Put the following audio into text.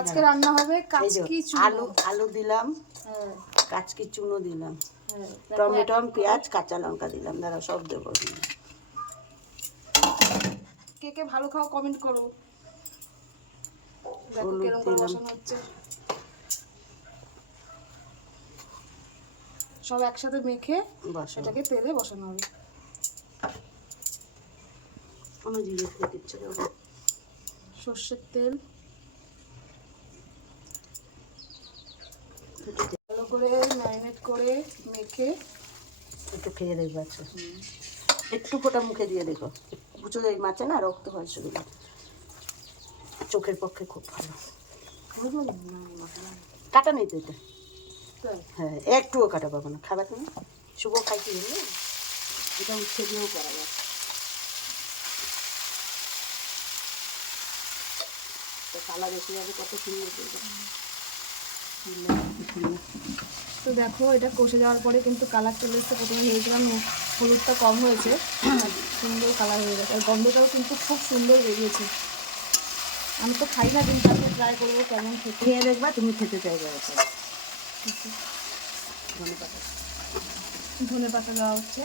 আজকে রান্না হবে কাচকি চুনো। আলু দিলাম, কাচকি চুনো দিলাম, টমেটো, পেঁয়াজ, কাঁচা লঙ্কা দিলাম। দাঁড়া সব দেবো। কে কে ভালো খাও কমেন্ট করো। দেখো কেরকম করে বসানো হচ্ছে। সব একসাথে মেখে এটাকে তেলে বসানো হবে। সর্ষের তেল ভালো করে ম্যারিনেট করে মেখে একটু খেয়ে দেখবো। আচ্ছা একটু ফোটা মুখে দিয়ে দেখো। বুঝো এই মাছে না রক্ত হয়, সেগুলো চোখের পক্ষে খুব ভালো। কাটা নেই তো এটা? হ্যাঁ একটুও কাটা পাবো না। খাবার তুমি শুভ খাই কি এটা উঠে দিয়েও করা যায়। কালার এসে যাবে কত সুন্দর। তো দেখো এটা কষে যাওয়ার পরে কিন্তু কালার চলে এসছে। প্রথমে ভেবেছিলাম হলুদটা কম হয়েছে, সুন্দর কালার হয়ে গেছে। আর গন্ধটাও কিন্তু খুব সুন্দর বেরিয়েছে। আমি তো খাই না, কিন্তু আমি ট্রাই করবো কেমন খেতে। খেয়ে দেখবা, তুমি খেতে চাইবে। ধনে পাতা দেওয়া হচ্ছে।